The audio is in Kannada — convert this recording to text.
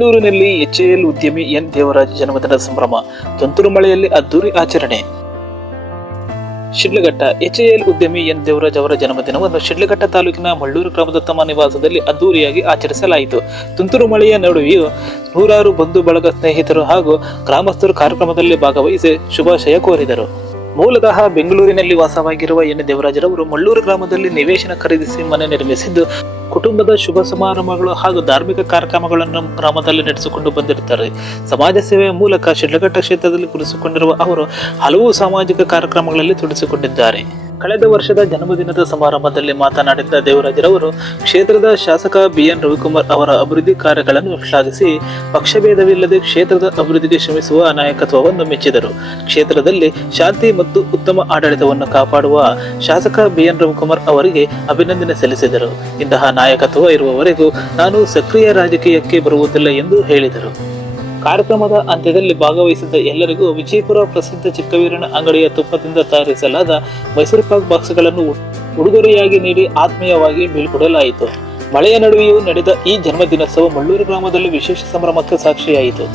ಮುಳ್ಳೂರಿನಲ್ಲಿ ಎಚ್ಎಎಲ್ ಉದ್ಯಮಿ ಎನ್ ದೇವರಾಜ್ ಜನ್ಮದಿನ ಸಂಭ್ರಮ, ತುಂತುರು ಮಳೆಯಲ್ಲಿ ಅದ್ದೂರಿ ಆಚರಣೆ. ಶಿಡ್ಲಘಟ್ಟ ಎಚ್ಎಎಲ್ ಉದ್ಯಮಿ ಎನ್ ದೇವರಾಜ್ ಅವರ ಜನ್ಮದಿನವನ್ನು ಶಿಡ್ಲಘಟ್ಟ ತಾಲೂಕಿನ ಮುಳ್ಳೂರು ಗ್ರಾಮದ ತಮ್ಮ ನಿವಾಸದಲ್ಲಿ ಅದ್ದೂರಿಯಾಗಿ ಆಚರಿಸಲಾಯಿತು. ತುಂತುರು ಮಳೆಯ ನಡುವೆಯೂ ನೂರಾರು ಬಂಧು ಬಳಗ, ಸ್ನೇಹಿತರು ಹಾಗೂ ಗ್ರಾಮಸ್ಥರು ಕಾರ್ಯಕ್ರಮದಲ್ಲಿ ಭಾಗವಹಿಸಿ ಶುಭಾಶಯ ಕೋರಿದರು. ಮೂಲತಃ ಬೆಂಗಳೂರಿನಲ್ಲಿ ವಾಸವಾಗಿರುವ ಎನ್ ದೇವರಾಜರವರು ಮುಳ್ಳೂರು ಗ್ರಾಮದಲ್ಲಿ ನಿವೇಶನ ಖರೀದಿಸಿ ಮನೆ ನಿರ್ಮಿಸಿದ್ದು, ಕುಟುಂಬದ ಶುಭ ಸಮಾರಂಭಗಳು ಹಾಗೂ ಧಾರ್ಮಿಕ ಕಾರ್ಯಕ್ರಮಗಳನ್ನು ಗ್ರಾಮದಲ್ಲಿ ನಡೆಸಿಕೊಂಡು ಬಂದಿರುತ್ತಾರೆ. ಸಮಾಜ ಸೇವೆಯ ಮೂಲಕ ಶಿಡ್ಲಘಟ್ಟ ಕ್ಷೇತ್ರದಲ್ಲಿ ಕುಳಿತುಕೊಂಡಿರುವ ಅವರು ಹಲವು ಸಾಮಾಜಿಕ ಕಾರ್ಯಕ್ರಮಗಳಲ್ಲಿ ತೊಡಗಿಸಿಕೊಂಡಿದ್ದಾರೆ. ಕಳೆದ ವರ್ಷದ ಜನ್ಮದಿನದ ಸಮಾರಂಭದಲ್ಲಿ ಮಾತನಾಡಿದ ದೇವರಾಜರವರು ಕ್ಷೇತ್ರದ ಶಾಸಕ ಬಿಎನ್ ರವಿಕುಮಾರ್ ಅವರ ಅಭಿವೃದ್ಧಿ ಕಾರ್ಯಗಳನ್ನು ಶ್ಲಾಘಿಸಿ ಪಕ್ಷಭೇದವಿಲ್ಲದೆ ಕ್ಷೇತ್ರದ ಅಭಿವೃದ್ಧಿಗೆ ಶ್ರಮಿಸುವ ನಾಯಕತ್ವವನ್ನು ಮೆಚ್ಚಿದರು. ಕ್ಷೇತ್ರದಲ್ಲಿ ಶಾಂತಿ ಮತ್ತು ಉತ್ತಮ ಆಡಳಿತವನ್ನು ಕಾಪಾಡುವ ಶಾಸಕ ಬಿಎನ್ ರವಿಕುಮಾರ್ ಅವರಿಗೆ ಅಭಿನಂದನೆ ಸಲ್ಲಿಸಿದರು. ಇಂತಹ ನಾಯಕತ್ವ ಇರುವವರೆಗೂ ನಾನು ಸಕ್ರಿಯ ರಾಜಕೀಯಕ್ಕೆ ಬರುವುದಿಲ್ಲ ಎಂದು ಹೇಳಿದರು. ಕಾರ್ಯಕ್ರಮದ ಅಂತ್ಯದಲ್ಲಿ ಭಾಗವಹಿಸಿದ್ದ ಎಲ್ಲರಿಗೂ ವಿಜಯಪುರ ಪ್ರಸಿದ್ಧ ಚಿಕ್ಕವೀರನ ಅಂಗಡಿಯ ತುಪ್ಪದಿಂದ ತಯಾರಿಸಲಾದ ಮೈಸೂರು ಪಾಕ್ ಬಾಕ್ಸ್ಗಳನ್ನು ಉಡುಗೊರೆಯಾಗಿ ನೀಡಿ ಆತ್ಮೀಯವಾಗಿ ಬೀಳ್ಕೊಡಲಾಯಿತು. ಮಳೆಯ ನಡುವೆಯೂ ನಡೆದ ಈ ಜನ್ಮದಿನೋತ್ಸವ ಮುಳ್ಳೂರು ಗ್ರಾಮದಲ್ಲಿ ವಿಶೇಷ ಸಂಭ್ರಮಕ್ಕೆ ಸಾಕ್ಷಿಯಾಯಿತು.